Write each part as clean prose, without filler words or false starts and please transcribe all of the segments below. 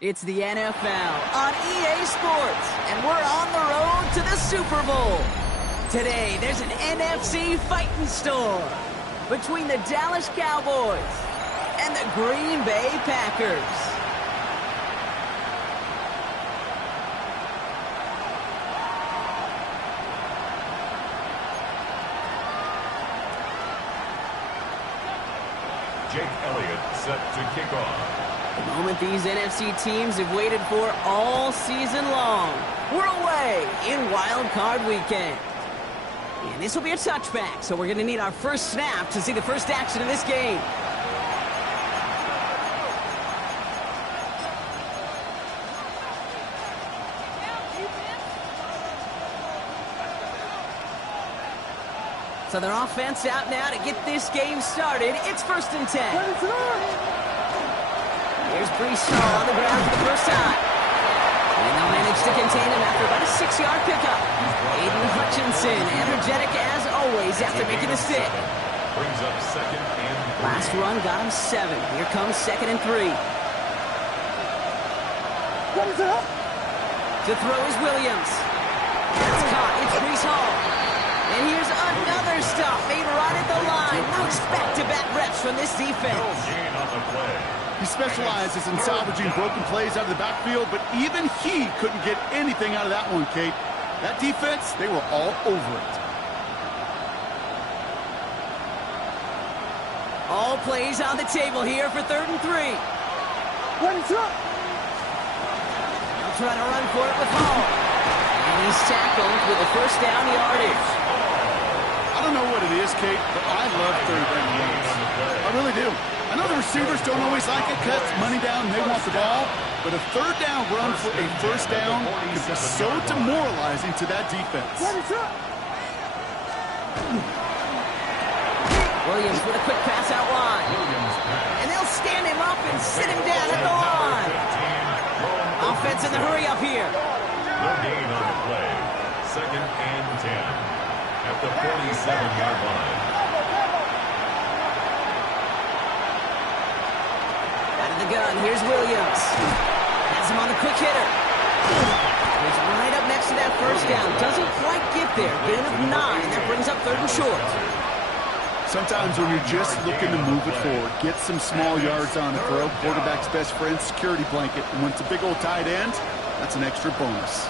It's the NFL on EA Sports, and we're on the road to the Super Bowl. Today, there's an NFC fighting storm between the Dallas Cowboys and the Green Bay Packers. Jake Elliott set to kick off. The moment these NFC teams have waited for all season long. We're away in Wild Card Weekend. And this will be a touchback, so we're going to need our first snap to see the first action of this game. So their offense out now to get this game started. It's 1st and 10. Here's Brees on the ground for the first time. And they'll manage to contain him after about a 6-yard pickup. Aiden Hutchinson, energetic as always after making the stick. Brings up 2nd and 3. Last run got him 7. Here comes 2nd and 3. What is it up? To throw is Williams. That's caught. It's Brees Hall. And here's another stop made right at the line. Nice back-to-back reps from this defense. No gain on the play. He specializes in salvaging broken plays out of the backfield, but even he couldn't get anything out of that one, Kate. That defense, they were all over it. All plays on the table here for 3rd and 3. What is up? They'll try to run for it with Hall. And he's tackled with a first down yardage. I don't know what it is, Kate, but I love 3rd down runs. I really do. I know the receivers don't always like it, cuts money down, and they want the ball, but a 3rd down run for a first down can be so demoralizing to that defense. Williams with a quick pass out wide. And they'll stand him up and sit him down at the line. Offense in the hurry up here. No gain on the play. 2nd and 10. At the 47-yard line. The gun. Here's Williams. Has him on the quick hitter. He's right up next to that first down. Doesn't quite get there. Gain of 9. That brings up 3rd and short. Sometimes when you're just looking to move it forward, get some small yards on the throw, quarterback's best friend, security blanket. And when it's a big old tight end, that's an extra bonus.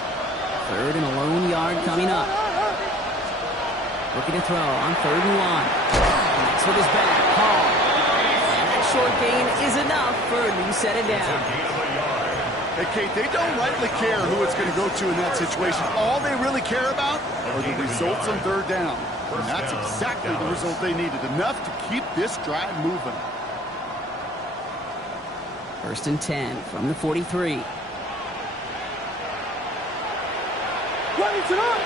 3rd and a lone yard coming up. Looking to throw on 3rd and 1. Next with his back. Hall. Short gain is enough for a new set it down. Hey, Kate, they don't rightly care who it's going to go to in that situation. All they really care about are the results on 3rd down. And that's exactly the result they needed. Enough to keep this drive moving. 1st and 10 from the 43. What is it up?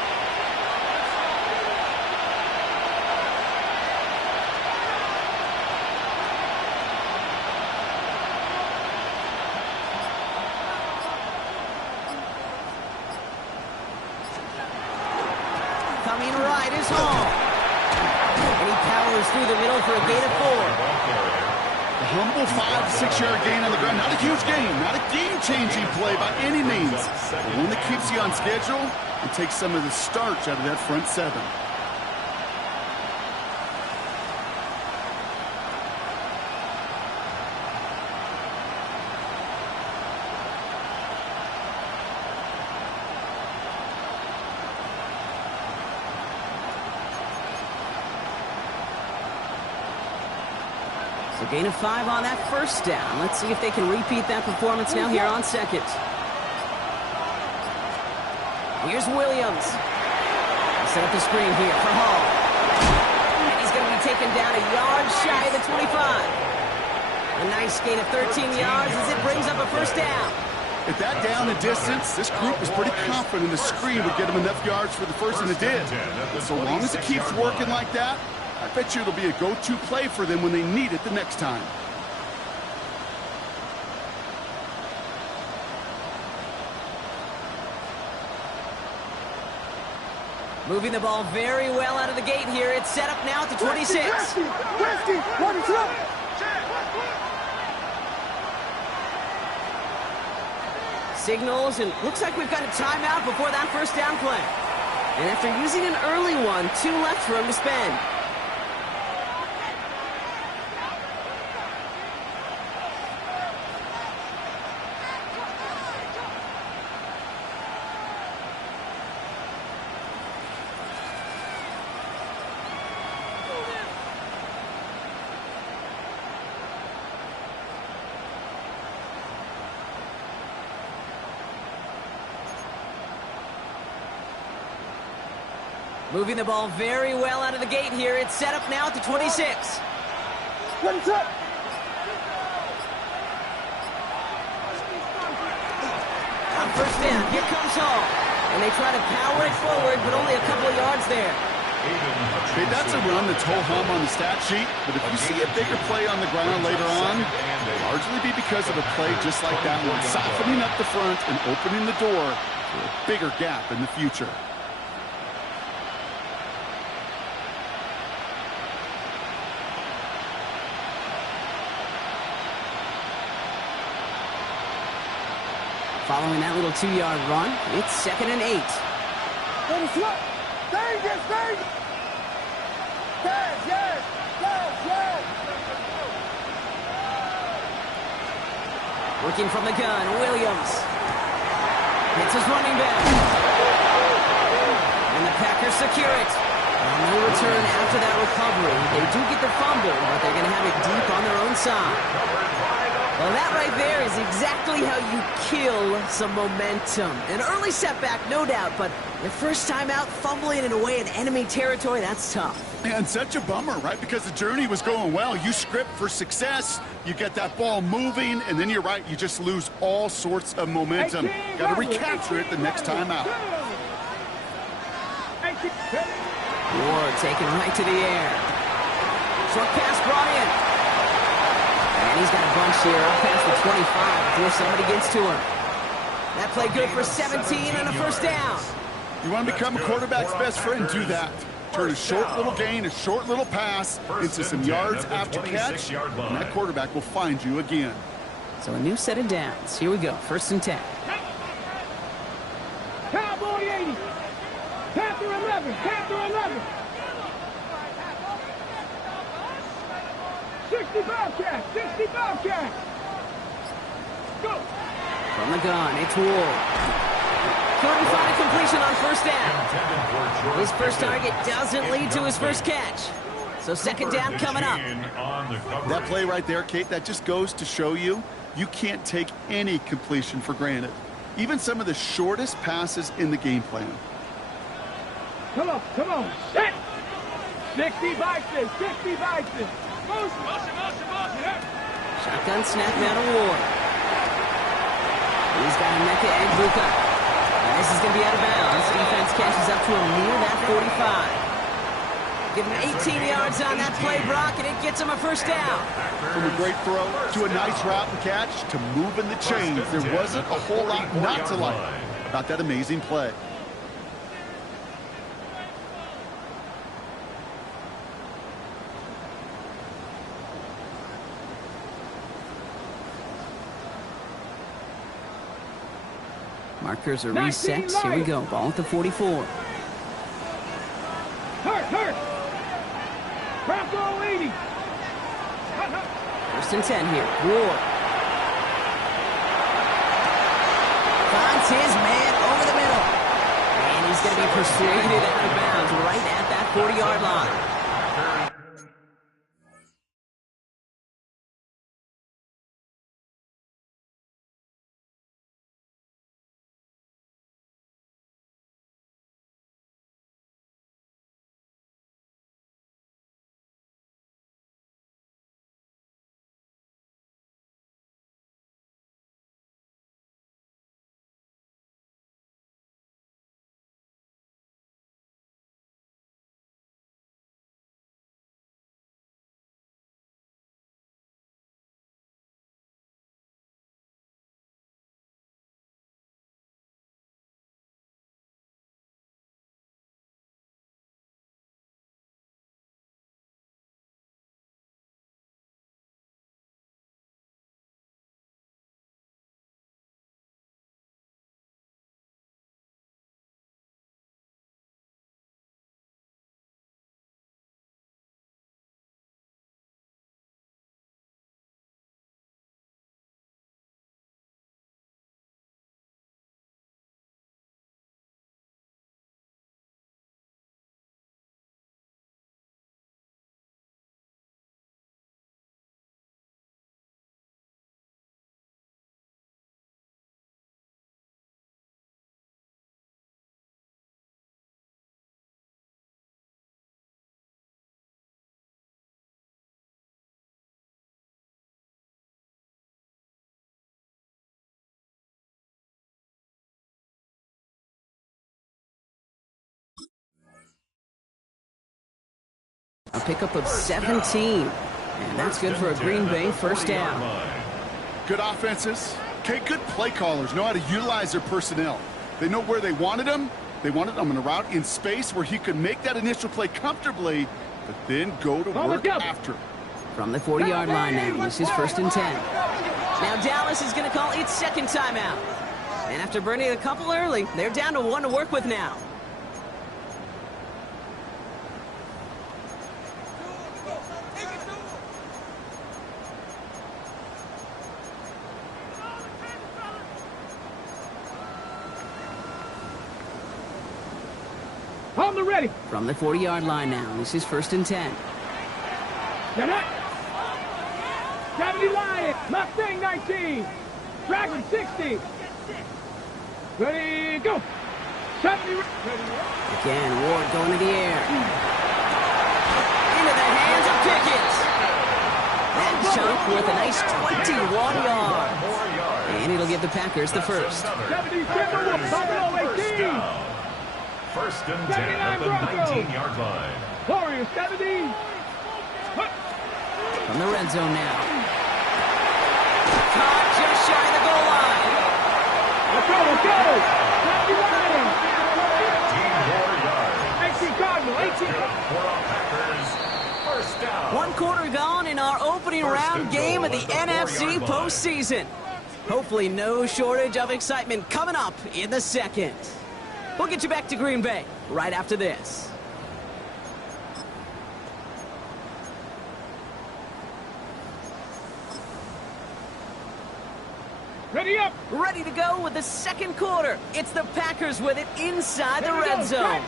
Coming right is Hall. And he powers through the middle for a gain of 4. A humble 5 to 6 yard gain on the ground. Not a huge gain, not a game-changing play by any means. But one that keeps you on schedule and takes some of the starch out of that front 7. So gain of 5 on that first down. Let's see if they can repeat that performance now here on 2nd. Here's Williams. Set up the screen here for Hall. And he's going to be taken down a yard shy of the 25. A nice gain of 13 yards as it brings up a first down. At that down and distance, this group was pretty confident a screen would get them enough yards for the first, and it did. So long as it keeps working like that, I bet you it'll be a go-to play for them when they need it the next time. Moving the ball very well out of the gate here. It's set up now at the 26. Signals, and looks like we've got a timeout before that first down play. And after using an early one, 2 left for him to spend. Moving the ball very well out of the gate here. It's set up now at the 26. What's up? On first down, here comes Hall. And they try to power it forward, but only a couple of yards there. Okay, that's a run that's ho-hum on the stat sheet, but if you see a bigger play on the ground later on, it'll largely be because of a play just like that one, softening up the front and opening the door for a bigger gap in the future. Following that little 2-yard run, it's 2nd and 8. Working from the gun, Williams. Hits his running back. And the Packers secure it. No return after that recovery. They do get the fumble, but they're going to have it deep on their own side. Well, that right there is exactly how you kill some momentum. An early setback, no doubt, but your first time out, fumbling it away in enemy territory, that's tough. And such a bummer, right? Because the journey was going well. You script for success, you get that ball moving, and then you're right, you just lose all sorts of momentum. Got to recapture it the next time out. Ward taken right to the air. Short pass brought in. And he's got a bunch here up past the 25 before somebody gets to him. That play good for 17 and a first down. You want to become a quarterback's best friend, do that. Turn a short little gain, a short little pass into some yards after catch, and that quarterback will find you again. So a new set of downs. Here we go, 1st and 10. Cowboy 80. Panther 11. Panther 11. 65 catch. 65 catch. Go. From the gun, it's Ward. Couldn't find a completion on first down. His first target doesn't lead to his first catch. So 2nd down coming up. That play right there, Kate, that just goes to show you, you can't take any completion for granted. Even some of the shortest passes in the game plan. Come on. Set. 60 boxes. 60 boxes. Motion. Shotgun snap now to Ward. He's got Emeka Egbuka. This is going to be out of bounds. Defense catches up to him near that 45. Give him 18 yards on that play, Brock, and it gets him a first down. From a great throw to a nice route and catch to moving the chains, there wasn't a whole lot not to like about that amazing play. Markers are reset. Here we go. Ball at the 44. Hurt. Bronco 80. 1st and 10 here. Ward. Finds his man over the middle. And he's going to be persuaded out of bounds right at that 40-yard line. A pickup of 17. And that's good for a Green Bay first down. Good offenses. Okay, good play callers know how to utilize their personnel. They know where they wanted them. They wanted them in a route in space where he could make that initial play comfortably, but then go to work after. From the 40-yard line now, this is 1st and 10. Now Dallas is going to call its second timeout. And after burning a couple early, they're down to 1 to work with now. On the ready. From the 40-yard line now, this is 1st and 10. Get up. 70 Lion. Mustang 19. Dragon 60. Ready, go. 70. Again, Ward going to the air. Into the hands of Pickett. That chunk with a nice 21 yards. And it'll give the Packers the first. 77 Buffalo 18. 1st and 10 at the 19-yard line. Warriors 70. From the red zone now. Caught just shy of the goal line. Let's go, let's go. 18 more yards. 18 Cardinal, 18. For our Packers, first down. 1 quarter gone in our opening round game of the NFC postseason. Hopefully no shortage of excitement coming up in the second. We'll get you back to Green Bay right after this. Ready up. Ready to go with the second quarter. It's the Packers with it inside the red zone.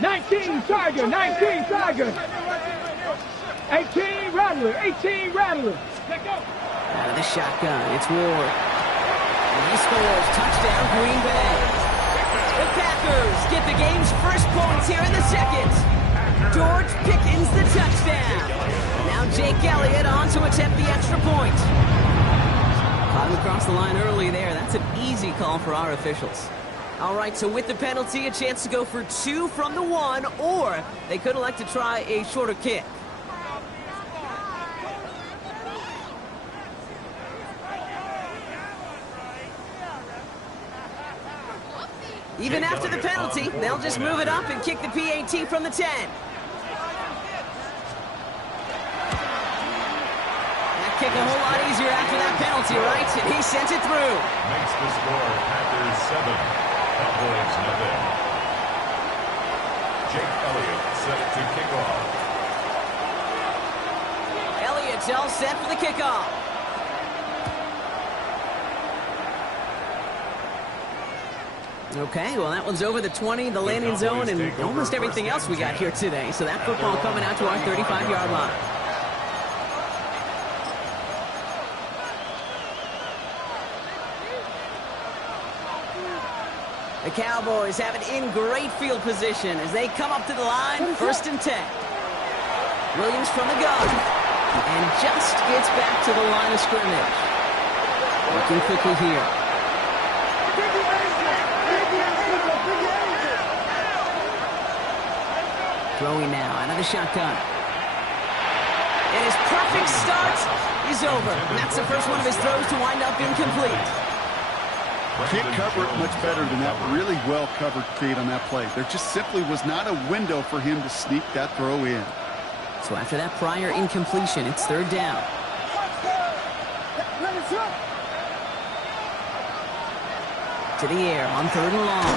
19 Tiger, 19 Tiger. 18 Rattler, 18 Rattler. Let go. Out of the shotgun, it's Ward. And he scores. Touchdown, Green Bay. The Packers get the game's first points here in the second. George Pickens the touchdown. Now Jake Elliott on to attempt the extra point. Caught him across the line early there. That's an easy call for our officials. All right, so with the penalty, a chance to go for 2 from the 1, or they could elect to try a shorter kick. Even after the penalty, they'll just move it up and kick the PAT from the 10. That kick a whole lot easier after that penalty, right? And he sent it through. Makes the score Packers 7, Cowboys nothing. Jake Elliott set to kick off. Elliott's all set for the kickoff. Okay, well, that one's over the 20, the landing zone, and almost everything else we got here today. So that football coming out to our 35-yard line. The Cowboys have it in great field position as they come up to the line, 1st and 10. Williams from the gun, and just gets back to the line of scrimmage. Working quickly here. Throwing now out of the shotgun. And his perfect start is over. And that's the first one of his throws to wind up incomplete. Can't cover it much better than that really well-covered feed on that play. There just simply was not a window for him to sneak that throw in. So after that prior incompletion, it's 3rd down. To the air on 3rd and long.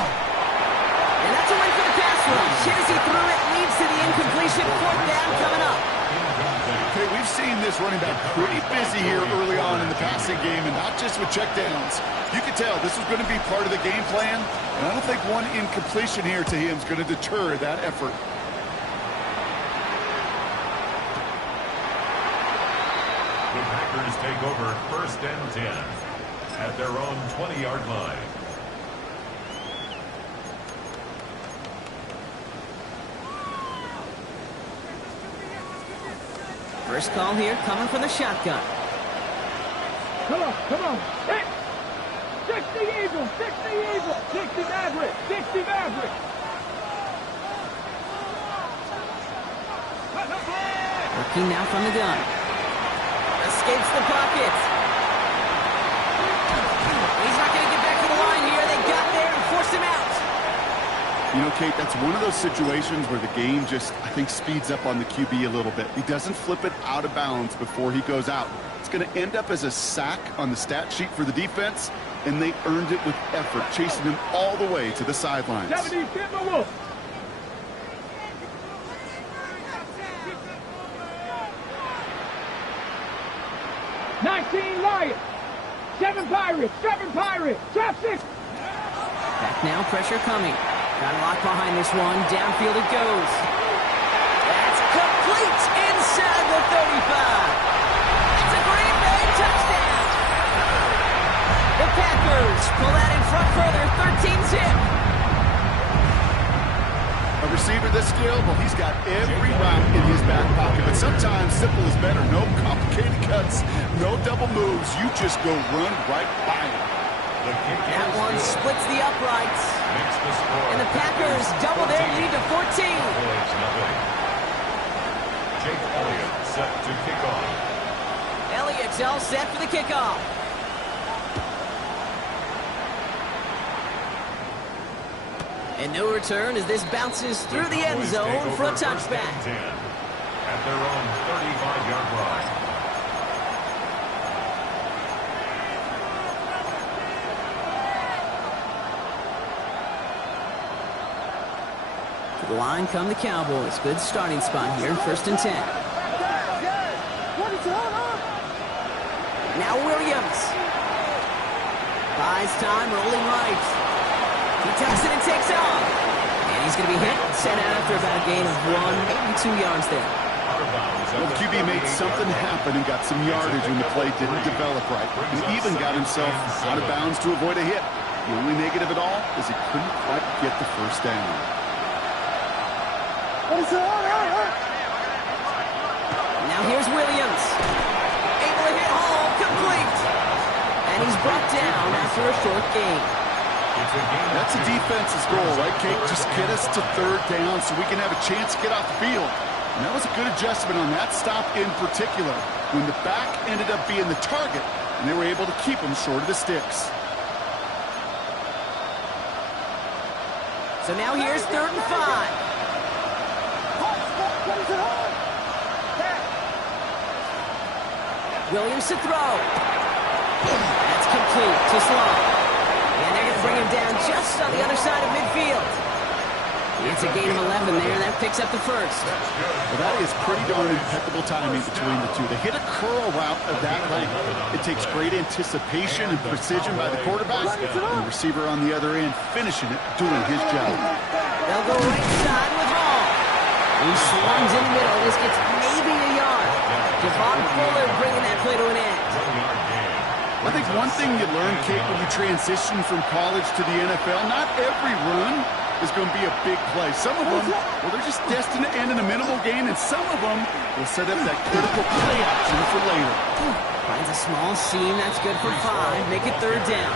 And that's a win for the pass rush. Hit as he threw it, leads to the incompletion. 4th down coming up. Okay, we've seen this running back pretty busy here early on in the passing game, and not just with checkdowns. You can tell this was going to be part of the game plan, and I don't think one incompletion here to him is going to deter that effort. The Packers take over 1st and 10 at their own 20-yard line. First call here coming from the shotgun. Come on, come on. Hey! 60 Eagles, 60 Eagles, 60 Maverick, 60 Maverick. Looking now from the gun. Escapes the pocket. He's not going to get back to the line here. They got there and forced him out. You know, Kate, that's one of those situations where the game just, I think, speeds up on the QB a little bit. He doesn't flip it out of bounds before he goes out. It's going to end up as a sack on the stat sheet for the defense, and they earned it with effort, chasing him all the way to the sidelines. 19 Lions, 7 Pirates, trap 6. Back now, pressure coming. Got a lock behind this one. Downfield it goes. That's complete inside the 35. It's a Green Bay touchdown. The Packers pull that in front further, 13-zip. A receiver this skilled, well, he's got every route in his back pocket. But sometimes simple is better. No complicated cuts, no double moves. You just go run right by him. That one splits the uprights. And the Packers double their lead to 14. Jake Elliott set to kick off. Elliott's all set for the kickoff. And no return as this bounces through the end zone for a touchback. At their own 35-yard line. To the line come the Cowboys. Good starting spot here, 1st and 10. Now Williams. Buys time, rolling right. He tucks it and takes off. And he's going to be hit and sent out after about a gain of 1, maybe 2 yards there. Well, QB made something happen and got some yardage when the play didn't develop right. And even got himself out of bounds to avoid a hit. The only negative at all is he couldn't quite get the first down. Now here's Williams. Able to hit home, complete. And he's brought down after a short gain. That's a defense's goal, right, Kate? Just get us to 3rd down so we can have a chance to get off the field. And that was a good adjustment on that stop in particular, when the back ended up being the target, and they were able to keep him short of the sticks. So now here's 3rd and 5. Williams to throw. That's complete to Sloan. And they're going to bring him down just on the other side of midfield. It's a gain of 11 there, and that picks up the first. Well, that is pretty darn impeccable timing between the two. To hit a curl route of that length, it takes great anticipation and precision by the quarterback. And the receiver on the other end finishing it, doing his job. They'll go right side with Hall. He swings in the middle. This gets maybe a yard. Devon Fuller bringing that play to an end. I think one thing you learn, Kate, when you transition from college to the NFL, not every run is going to be a big play. Some of them, well, they're just destined to end in a minimal gain, and some of them will set up that critical play action for later. Finds a small seam. That's good for 5. Make it 3rd down.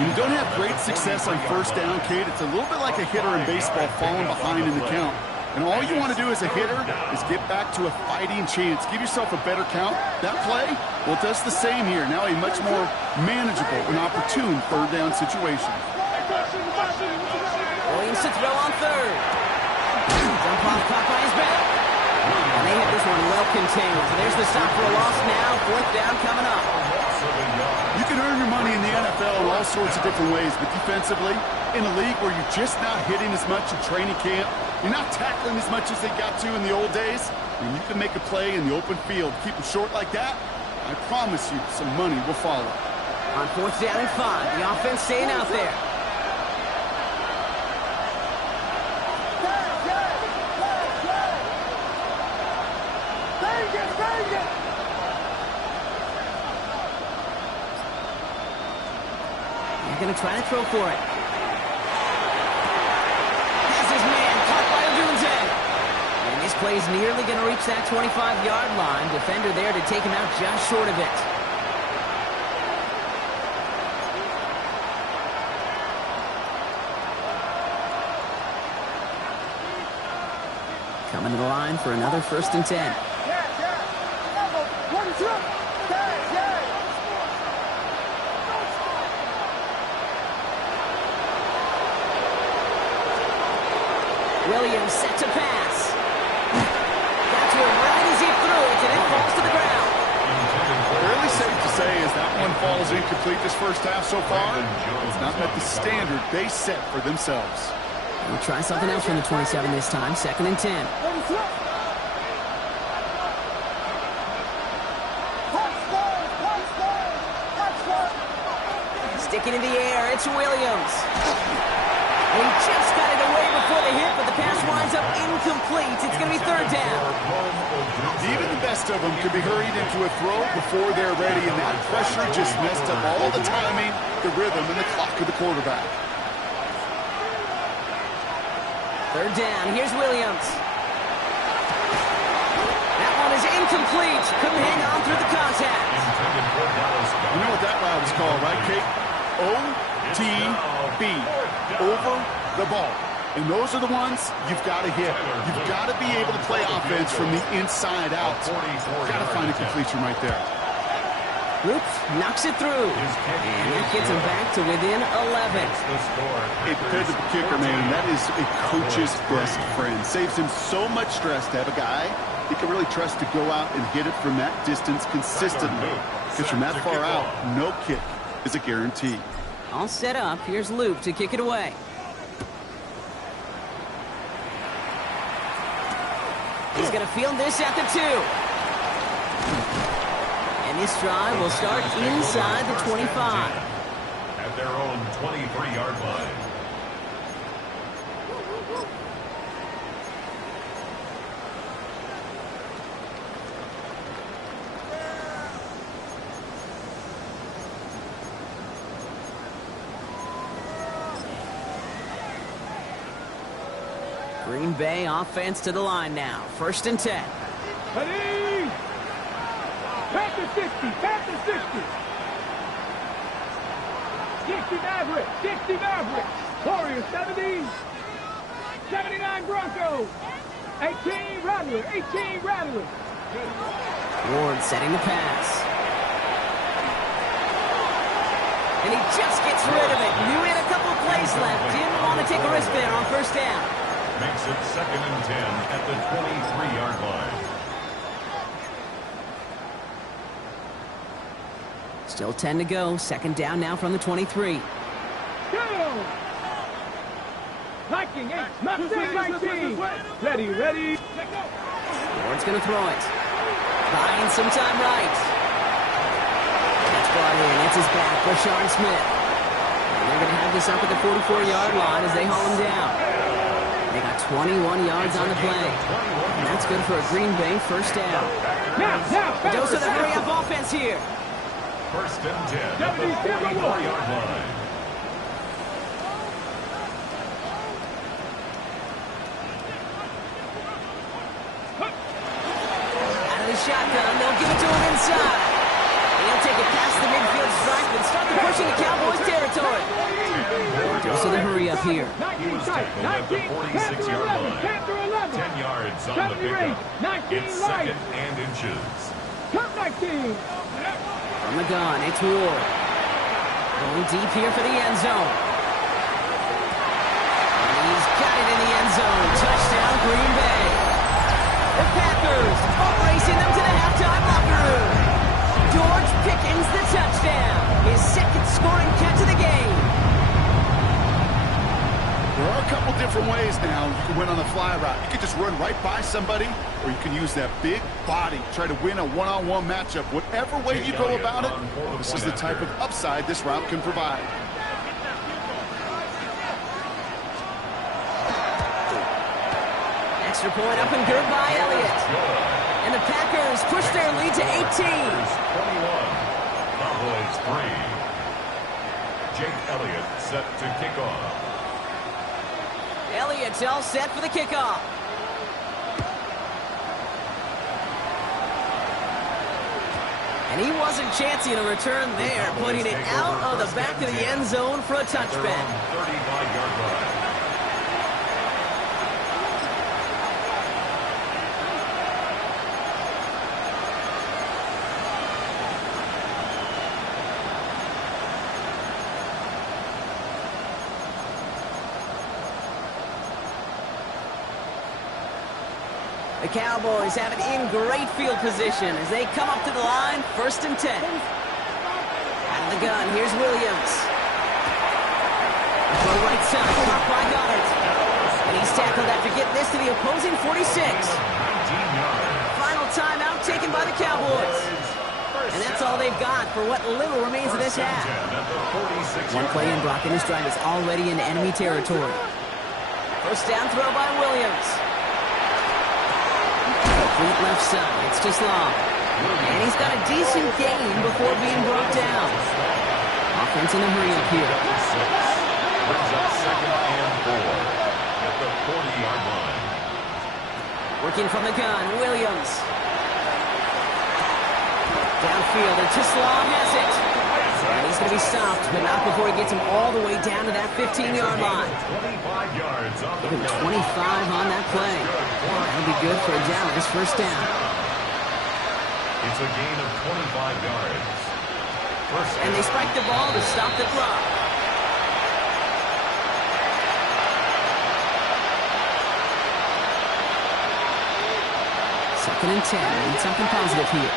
When you don't have great success on 1st down, Kate, it's a little bit like a hitter in baseball falling behind in the count. And all you want to do as a hitter is get back to a fighting chance. Give yourself a better count. That play, well, it does the same here. Now a much more manageable and opportune 3rd down situation. Williams to throw on 3rd. Dump off Popeye's back. And they have this one well contained. So there's the stop for a loss now. 4th down coming up. You can earn your money in the NFL in all sorts of different ways, but defensively, in a league where you're just not hitting as much in training camp, you're not tackling as much as they got to in the old days, and you can make a play in the open field. Keep them short like that, I promise you some money will follow. On 4th down and 5, the offense staying out there. They're going to try to throw for it. Has his man caught by Odunze. And this play is nearly going to reach that 25-yard line. Defender there to take him out just short of it. Coming to the line for another 1st and 10. Williams set to pass. Got to him right as he threw it, and it falls to the ground. Fairly safe to say as that one falls incomplete this first half so far. It's not met the standard they set for themselves. We'll try something else from the 27 this time. 2nd and 10. Sticking in the air, it's Williams. And he just got it away before the hit, but the pass winds up incomplete. It's going to be 3rd down. Even the best of them could be hurried into a throw before they're ready, and that pressure just messed up all the timing, the rhythm, and the clock of the quarterback. 3rd down, here's Williams. That one is incomplete. Couldn't hang on through the contact. You know what that route is called, right, Kate? OTB, over the ball. And those are the ones you've got to hit. You've got to be able to play offense from the inside out. Got to find a completion right there. Oops, knocks it through. And that gets him back to within 11. Hey, compared to the kicker, man, that is a coach's best friend. Saves him so much stress to have a guy he can really trust to go out and hit it from that distance consistently. Because from that far out, no kick is a guarantee. All set up. Here's Luke to kick it away. He's going to field this at the 2. And this drive will start inside the 25. At their own 23-yard line. Green Bay offense to the line now. 1st and 10. Ready? Panther 60, Panther 60. 60 Maverick, 60 Maverick. Warriors 70. 79 Broncos. 18 Rattler, 18 Rattler. Ward setting the pass. And he just gets rid of it. Knew he had a couple of plays left. Didn't want to take a risk there on 1st down. Makes it 2nd and 10 at the 23-yard line. Still 10 to go. 2nd down now from the 23. Go! 19, 8, not 19. Ready, ready. Ward's going to throw it. Buying some time right. That's brought in. It's his back, Rashawn Smith. And they're going to have this up at the 44-yard line as they haul him down. They got 21 yards on the play. And that's good for a Green Bay 1st down. Now, Dose of the hurry-up offense here. 1st and 10 at the 44-yard line. Out of the shotgun, they'll give it to him inside. And he'll take it past the midfield stripe and start pushing the Cowboys territory. Dose of the hurry-up here. 19 tackled at the 46-yard line. 10 yards on the pickup. It's 2nd and inches. Top 19. From the gun, it's Ward. Going deep here for the end zone. And he's got it in the end zone. Touchdown, Green Bay. The Packers are racing them to the halftime locker room. George Pickens the touchdown. His 2nd scoring catch of the game. There are a couple different ways now you can win on a fly route. You can just run right by somebody, or you can use that big body, try to win a one-on-one matchup. Whatever way you go about it, this is the type of upside this route can provide. Extra point up and good by Elliott. And the Packers push their lead to 18. 21. Cowboys 3. Jake Elliott set to kick off. Elliott's all set for the kickoff. And he wasn't chancing a return there, putting it out of the back of the end zone for a touchback. 35-yard line. The Cowboys have it in great field position as they come up to the line, 1st and 10. Out of the gun, here's Williams. For right side, blocked by Goddard. And he's tackled after getting this to the opposing 46. Final timeout taken by the Cowboys. And that's all they've got for what little remains of this half. One play in, Brock, and his drive is already in enemy territory. First down throw by Williams. Complete left side. It's just long. And he's got a decent gain before being brought down. Offense in a hurry up here. Brings up 2nd and 4 at the 40-yard line. Working from the gun, Williams. Downfield, and just long has it. And he's going to be stopped, but not before he gets him all the way down to that 15-yard line. 25 yards off the Give him 25 on that play. That'll be good for a Dallas first down. It's a gain of 25 yards. First And they spike the ball to stop the clock. Second and 10. Need something positive here.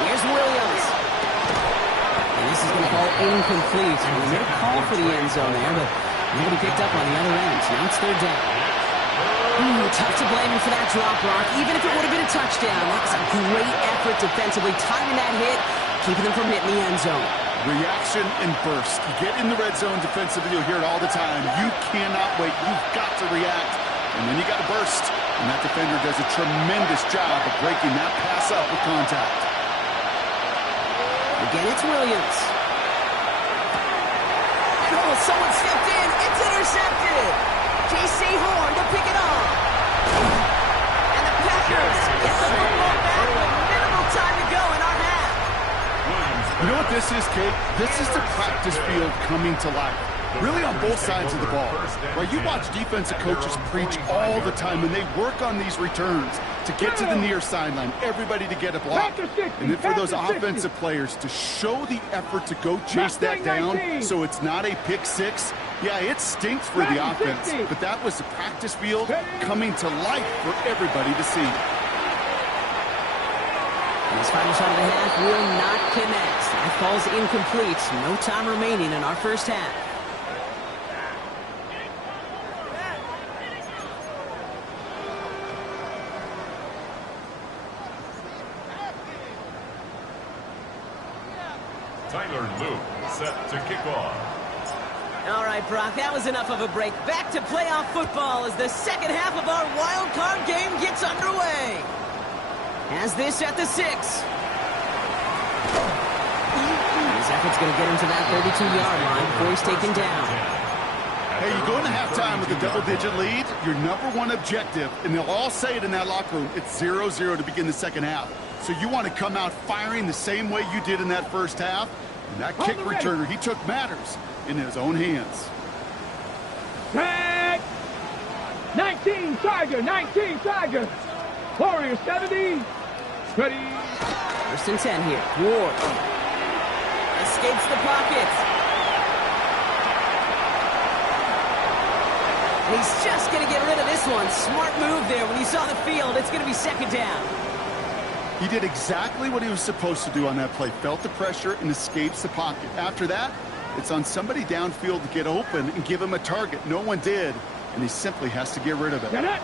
Here's Williams. And this is going to fall incomplete. And we made a call for the end zone there, but nobody picked up on the other end. Now it's 3rd down. Ooh, tough to blame him for that drop, Brock. Even if it would have been a touchdown, that was a great effort defensively, timing that hit, keeping them from hitting the end zone. Reaction and burst. You get in the red zone defensively, you'll hear it all the time. You cannot wait. You've got to react. And then you got to burst. And that defender does a tremendous job of breaking that pass up with contact. Again, it's Williams. Oh, someone stepped in. It's intercepted. J.C. Horn to pick it off. And the Packers get the football back with minimal time to go in our half. You know what this is, Kate? This is the practice field coming to life. Really on both sides of the ball. Right, you watch defensive coaches preach all the time, and they work on these returns to get to the near sideline, everybody to get a block. And then for those offensive players to show the effort to go chase that down so it's not a pick six. Yeah, it stinks for the offense, but that was the practice field coming to life for everybody to see. And this final shot of the half will not connect. That falls incomplete. No time remaining in our first half. Tyler Luke set to kick off. All right, Brock, that was enough of a break. Back to playoff football as the second half of our wild card game gets underway. Has this at the 6. His effort's going to get him to that 32-yard line before he's taken down. Hey, you go into halftime with a double-digit lead, your number one objective, and they'll all say it in that locker room, it's 0-0 to begin the second half. So you want to come out firing the same way you did in that first half. And that kick returner, he took matters in his own hands. Tag! 19 Tiger, 19 Tiger. Warrior 70. Ready. First and 10 here. Ward escapes the pocket. And he's just going to get rid of this one. Smart move there. When you saw the field, it's going to be second down. He did exactly what he was supposed to do on that play. Felt the pressure and escapes the pocket. After that, it's on somebody downfield to get open and give him a target. No one did, and he simply has to get rid of it. Get it.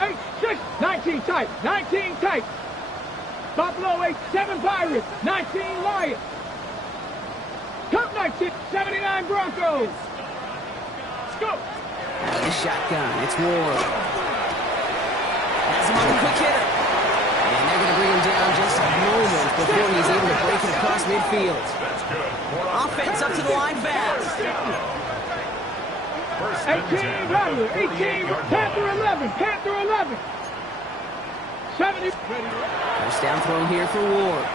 8, 6, 19 tight, 19 tight. Buffalo 8, 7 Pirates, 19 Lions. Cup 19, 79 Broncos. Let's go. The shotgun, it's Ward. Has him on the quick hitter. And they're going to bring him down just a moment before he's able to break it across midfield. Offense up to the line fast. 18 Rattler, 18 Panther 11, Panther 11. 70. First down throw here for Ward.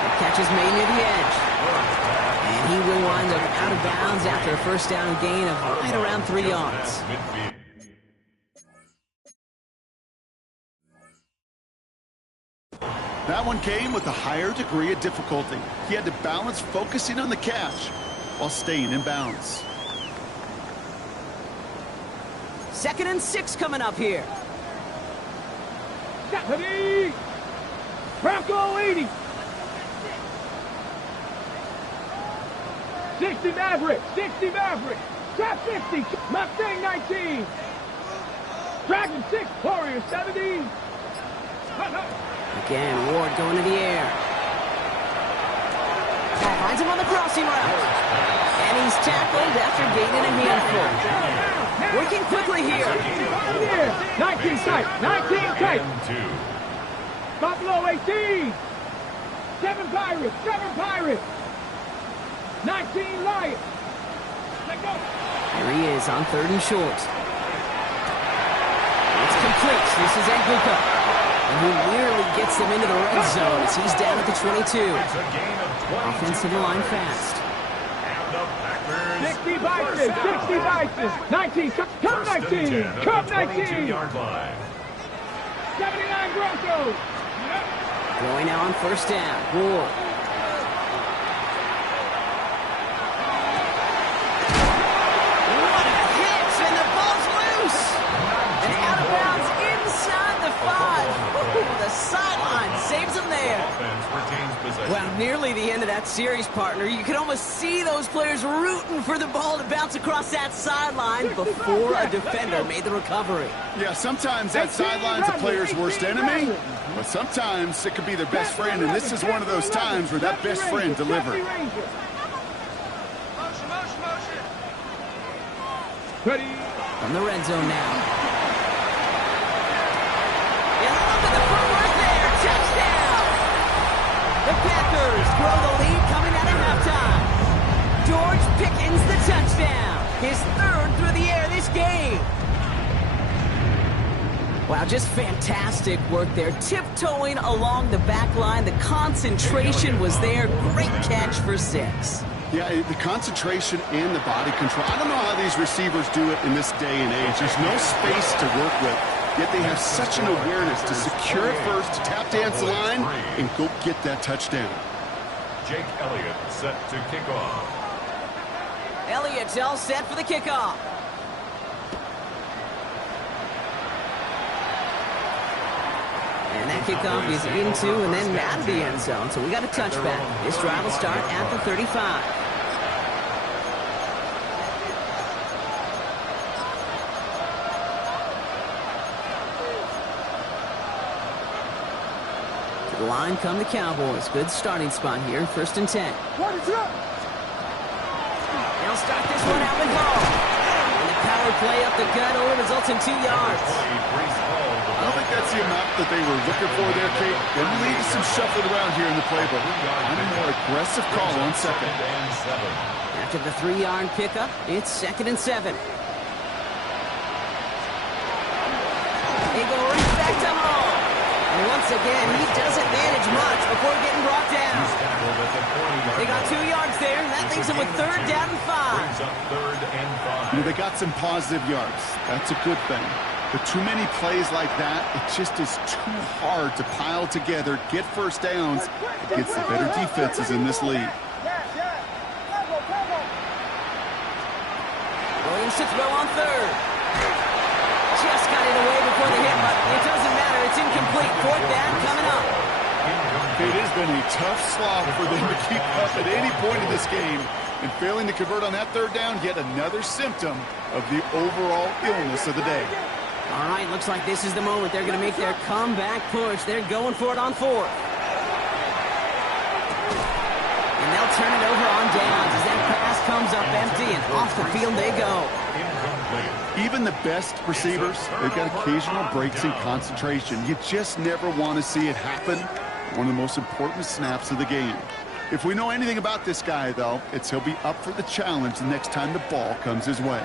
The catch is made near the edge. And he will wind up out of bounds after a first down gain of right around 3 yards. That one came with a higher degree of difficulty. He had to balance focusing on the catch while staying in bounds. 2nd and 6 coming up here. Ready? Bronco 80. 60 Maverick. 60 Maverick. Trap 50. Mustang 19. Dragon 6. Warrior 70. Again, Ward going to the air. Finds him on the crossing route. And he's tackled after gaining a handful. Working quickly here. 19 tight. 19 tight. Buffalo 18. 7 Pirates. 7 Pirates. 19 Lions. Let go. Here he is on 3rd and short. It's complete. This is Anguka. And he nearly gets them into the red zone as he's down at the 22. Offensive line fast. 60 Bison, 60 Bison, 19, come 19, come 19. 79 Broncos. Going now on 1st down. Ward. What a hit, and the ball's loose. And out of bounds inside the 5. Ooh, the sideline saves him there. Well, nearly the end of that series, partner. You can almost see those players rooting for the ball to bounce across that sideline before a defender made the recovery. Yeah, sometimes that sideline's a player's worst enemy, but sometimes it could be their best friend, and this is one of those times where that best friend delivered. Ready? From the red zone now. And look at the footwork there. Touchdown! The Packers grow the lead coming out of halftime. George Pickens the touchdown. His 3rd through the air this game. Wow, just fantastic work there. Tiptoeing along the back line. The concentration was there. Great catch for 6. Yeah, the concentration and the body control. I don't know how these receivers do it in this day and age. There's no space to work with, yet they have such an awareness to secure it first, to tap dance the line, and go get that touchdown. Jake Elliott set to kick off. Elliott's all set for the kickoff. And that kickoff is into and then out of the end zone. So we got a touchback. This drive will start at the 35. To the line come the Cowboys. Good starting spot here. 1st and 10. They'll start this one out with ball. And the power play up the gut only results in 2 yards. I don't think that's the amount that they were looking for there, Kate. There may be some shuffling around here in the playbook. I'm a more aggressive call on 2nd. After the 3-yard pickup, it's 2nd and 7. They go right back to home. And once again, he doesn't manage much before getting brought down. They got 2 yards there, and that leaves them with 3rd down and 5. You know, they got some positive yards. That's a good thing. But too many plays like that, it just is too hard to pile together, get 1st downs against the better defenses in this league. Williams to throw on 3rd. Just got it away before the hit, but it doesn't matter. It's incomplete. 4th down coming up. It has been a tough slog for them to keep up at any point in this game. And failing to convert on that 3rd down, yet another symptom of the overall illness of the day. All right, looks like this is the moment they're going to make their comeback push. They're going for it on 4th. And they'll turn it over on downs as that pass comes up empty and off the field they go. Even the best receivers, they've got occasional breaks in concentration. You just never want to see it happen. One of the most important snaps of the game. If we know anything about this guy, though, it's he'll be up for the challenge the next time the ball comes his way.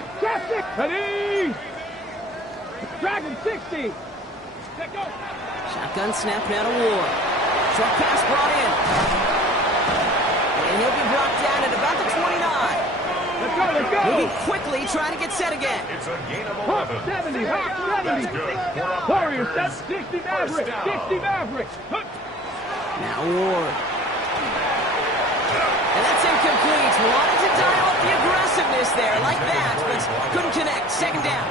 Ready? Dragon 60. Let go. Shotgun snap now to Ward. Short pass brought in. And he'll be brought down at about the 29. Let's go. Moving quickly, trying to get set again. It's a gain of 11. 70. That's good. Warriors, 60 Maverick. 60 Maverick. Now Ward. And that's incomplete. Wanted to dial up the aggressiveness there like that, but couldn't connect. Second down.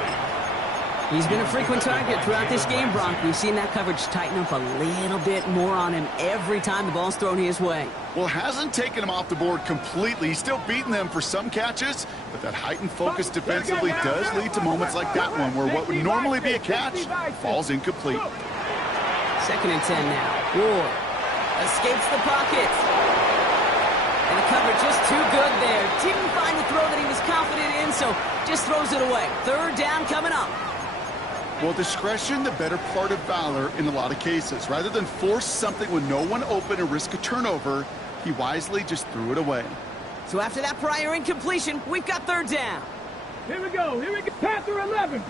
He's been a frequent target throughout this game, Bronk. We've seen that coverage tighten up a little bit more on him every time the ball's thrown his way. Well, hasn't taken him off the board completely. He's still beating them for some catches, but that heightened focus defensively does lead to moments like that one where what would normally be a catch falls incomplete. Second and 10 now. Ward escapes the pocket. And the coverage just too good there. Didn't find the throw that he was confident in, so just throws it away. Third down coming up. Well, discretion, the better part of valor in a lot of cases. Rather than force something with no one open and risk a turnover, he wisely just threw it away. So after that prior incompletion, we've got third down. Here we go. Panther 11,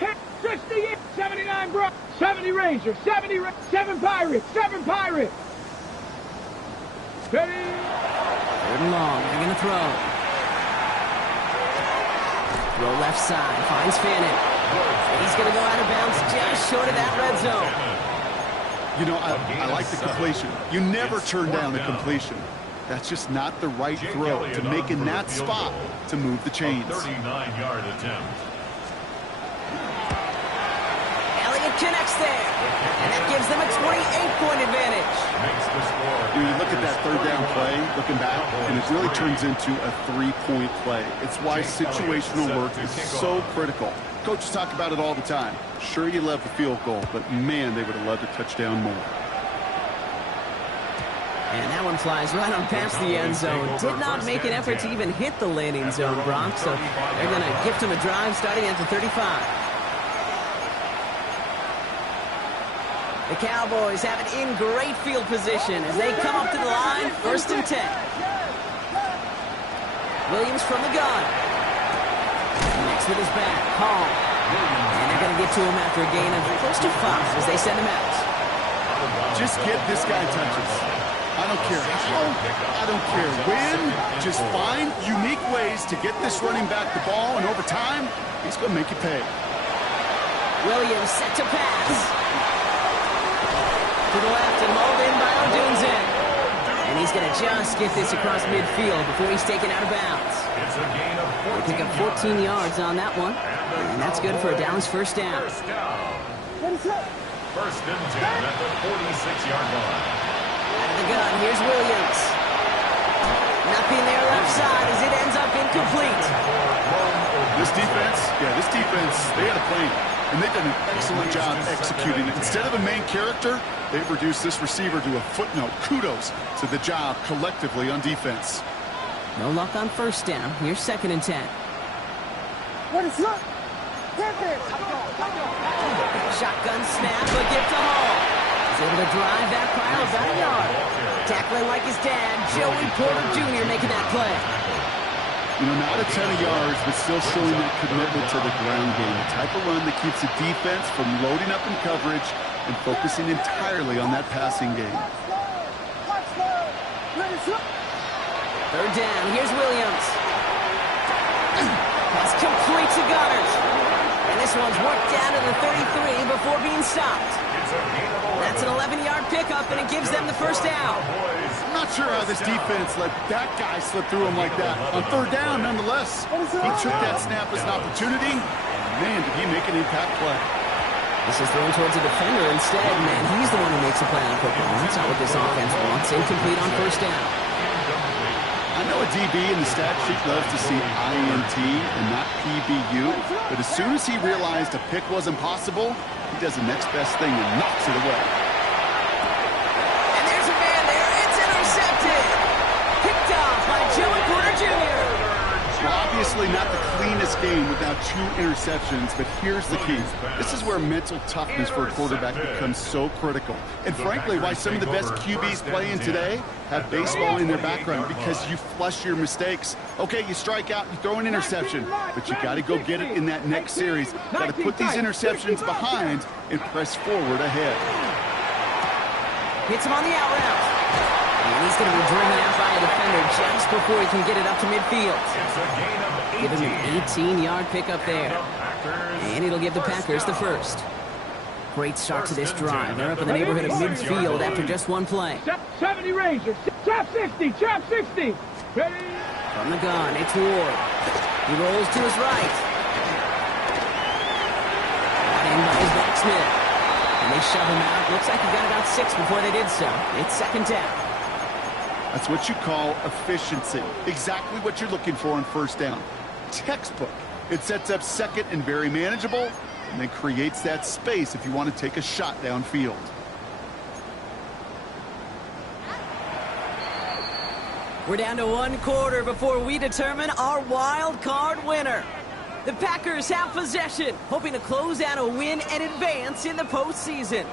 68, 79 Bronx, 70 Rangers, 7 Pirates, 7 Pirates. Ready? Third and long. They're going to throw. Throw left side. Finds Fannin. He's going to go out of bounds just short of that red zone. You know, I like the completion. You never turn down the completion. That's just not the right throw to make in that spot to move the chains. 39-yard attempt. Elliott connects there. And that gives them a 28-point advantage. You look at that third down play, looking back, and it really turns into a 3-point play. It's why situational work is so critical. Coaches talk about it all the time. Sure, you love the field goal, but man, they would have loved a touchdown more. And that one flies right on past the end zone. Did not make an effort to even hit the landing zone, Bronx, so they're going to gift him a drive starting at the 35. The Cowboys have it in great field position as they come up to the line, first and 10. Williams from the gun. Next with his back, Hall. And they're going to get to him after a gain of close to 5 as they send him out. Just get this guy touches. I don't care how, I don't care when. Just find unique ways to get this running back the ball, and over time, he's going to make you pay. Williams set to pass. To the left and hauled in by Odunze. And he's going to just get this across midfield before he's taken out of bounds. They pick up 14 yards on that one. And that's good for a Dallas first down. First and 10 at the 46-yard line. Out of the gun, here's Williams. Nothing there left side as it ends up incomplete. This defense, they had a plan. And they've done an excellent job executing it. Instead of a main character, they've reduced this receiver to a footnote. Kudos to the job collectively on defense. No luck on first down. Here's second and 10. What is up? Shotgun snap, a gift to Hall. He's able to drive that pile about a yard. Tackling like his dad, Joey Porter Jr. making that play. You know, not a ton of yards, but still showing that commitment to the ground game. The type of run that keeps the defense from loading up in coverage and focusing entirely on that passing game. Third down, here's Williams. Pass complete to Goddard. And this one's worked down to the 33 before being stopped. That's an 11-yard pickup, and it gives them the first down. I'm not sure how this defense let that guy slip through him like that. On third down, nonetheless, he took that snap as an opportunity. Man, did he make an impact play. This is thrown towards a defender instead. Man, he's the one who makes a play on football. That's not what this offense wants. Incomplete on first down. I know a DB in the stat sheet loves to see INT and not PBU, but as soon as he realized a pick wasn't possible, he does the next best thing and knocks it away. And there's a man there. It's intercepted. Picked off by Joey Porter Jr. Well, obviously not the cleanest game without 2 interceptions, but here's the key. This is where mental toughness for a quarterback becomes so critical. And frankly, why some of the best QBs playing today have baseball in their background, because you flush your mistakes. Okay, you strike out, you throw an interception, but you got to go get it in that next series. Got to put these interceptions behind and press forward ahead. Hits him on the out route. And he's going to be driven out by a defender just before he can get it up to midfield. Give him an 18-yard pickup there. And it'll give the Packers the first. Great start to this drive. They're up in the neighborhood of midfield after just one play. 70 Rangers. Trap 60. Trap 60. Ready? From the gun, it's Ward. He rolls to his right. Brought in by his backsmith. And they shove him out. Looks like he got about 6 before they did so. It's second down. That's what you call efficiency. Exactly what you're looking for on first down. Textbook. It sets up second and very manageable, and then creates that space if you want to take a shot downfield. We're down to 1 quarter before we determine our wild card winner. The Packers have possession, hoping to close out a win and advance in the postseason.